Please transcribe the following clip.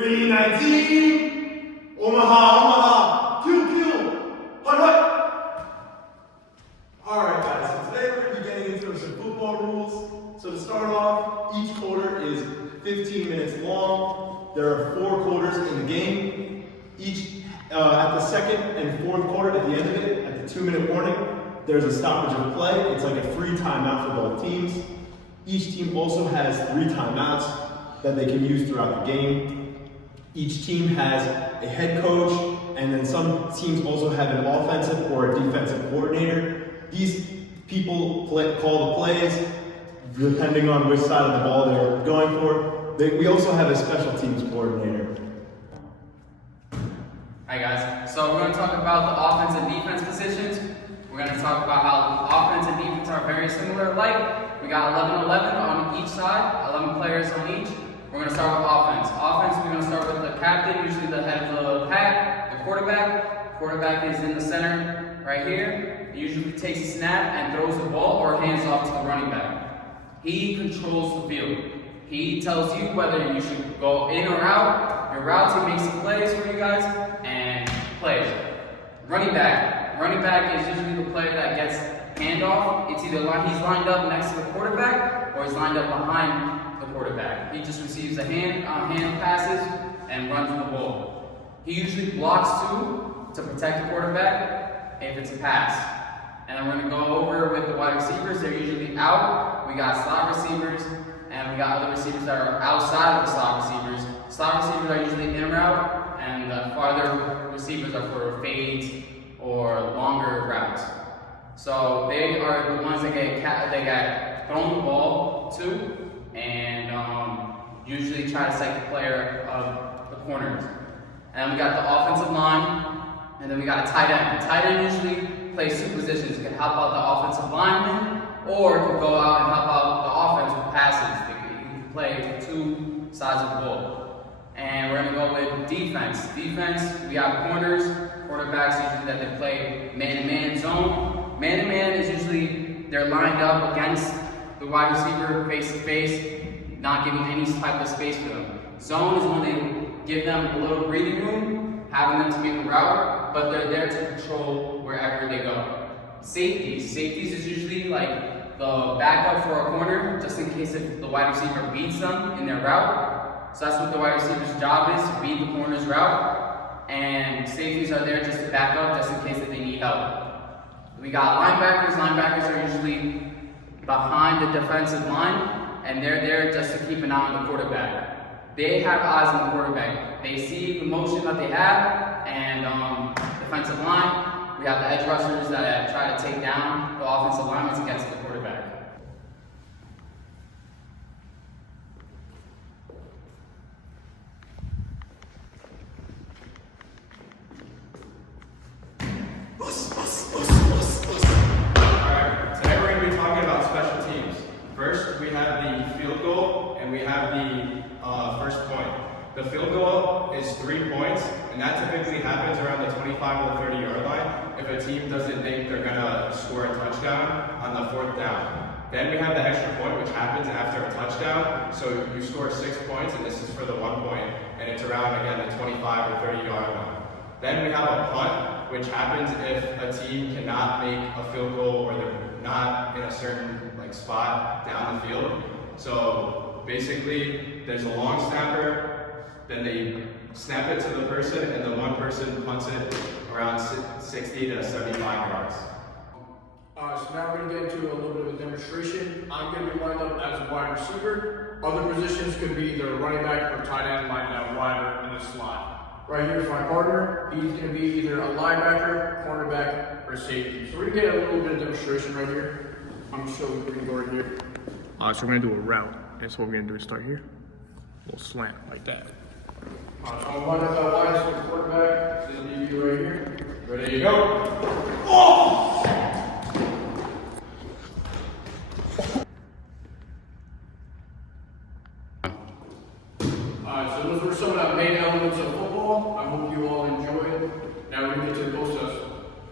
319. Omaha. Kill. Hut. Alright guys, so today we're going to be getting into some football rules. So to start off, each quarter is 15 minutes long. There are 4 quarters in the game. Each at the second and fourth quarter, at the end of it, at the 2-minute warning, there's a stoppage of play. It's like a free timeout for both teams. Each team also has 3 timeouts that they can use throughout the game. Each team has a head coach, and then some teams also have an offensive or a defensive coordinator. These people call the plays depending on which side of the ball they're going for. We also have a special teams coordinator. Hi guys, so we're going to talk about the offense and defense positions. We're going to talk about how offense and defense are very similar alike. We got 11-11 on each side, 11 players on each. We're going to start with offense. Offense, we're going to start with the captain, usually the head of the pack, the quarterback. Quarterback is in the center right here. He usually takes a snap and throws the ball or hands off to the running back. He controls the field. He tells you whether you should go in or out. Your routes, he makes some plays for you guys and plays. Running back. Running back is usually the player that gets handoff. It's either he's lined up next to the quarterback or he's lined up behind the quarterback. He just receives the hand passes and runs the ball. He usually blocks too to protect the quarterback if it's a pass. And then we're going to go over with the wide receivers. They're usually out. We got slot receivers and we got other receivers that are outside of the slot receivers. Slot receivers are usually in route, and the farther receivers are for fades or longer routes. So they are the ones that get thrown the ball to, and usually try to psych the player of the corners. And we got the offensive line, and then we got a tight end. The tight end usually plays 2 positions. It can help out the offensive lineman, or it can go out and help out the offense with passes. He can play 2 sides of the ball. And we're going to go with defense. Defense, we have corners, quarterbacks usually that they play man-to-man zone. Man-to-man is usually they're lined up against the wide receiver face-to-face, not giving any type of space for them. Zone is when they give them a little breathing room, having them to make a route, but they're there to control wherever they go. Safeties. Safeties is usually like the backup for a corner, just in case if the wide receiver beats them in their route. So that's what the wide receiver's job is, to beat the corner's route. And safeties are there just to back up, just in case that they need help. We got linebackers. Linebackers are usually behind the defensive line, and they're there just to keep an eye on the quarterback. They have eyes on the quarterback. They see the motion that they have, and defensive line, we have the edge rushers that try to take down the offensive linemen against the quarterback. Alright, today we're going to be talking about special teams. First, we have the field goal and we have the first point. The field goal is 3 points, and that typically happens around the 25 to the 30-yard line if a team doesn't think they're going to score a touchdown on the 4th down. Then we have the extra point, which happens after a touchdown. So you score 6 points, and this is for the 1 point, and it's around, again, the 25 or 30-yard line. Then we have a punt, which happens if a team cannot make a field goal or they're not in a certain spot down the field. So basically, there's a long snapper, then they snap it to the person, and the one person punts it around 60 to 75 yards. So now we're going to get into a little bit of a demonstration. I'm going to be lined up as a wide receiver. Other positions could be either running back or tight end lined up wider in the slot. Right here is my partner. He's going to be either a linebacker, cornerback, or safety. So we're going to get a little bit of demonstration right here. I'm going to show you what we can go right here. So we're going to do a route. That's what we're going to do is start here. A little slant like that. So I'm going to line up that wide, so the quarterback is going to be right here. Ready to go. Oh!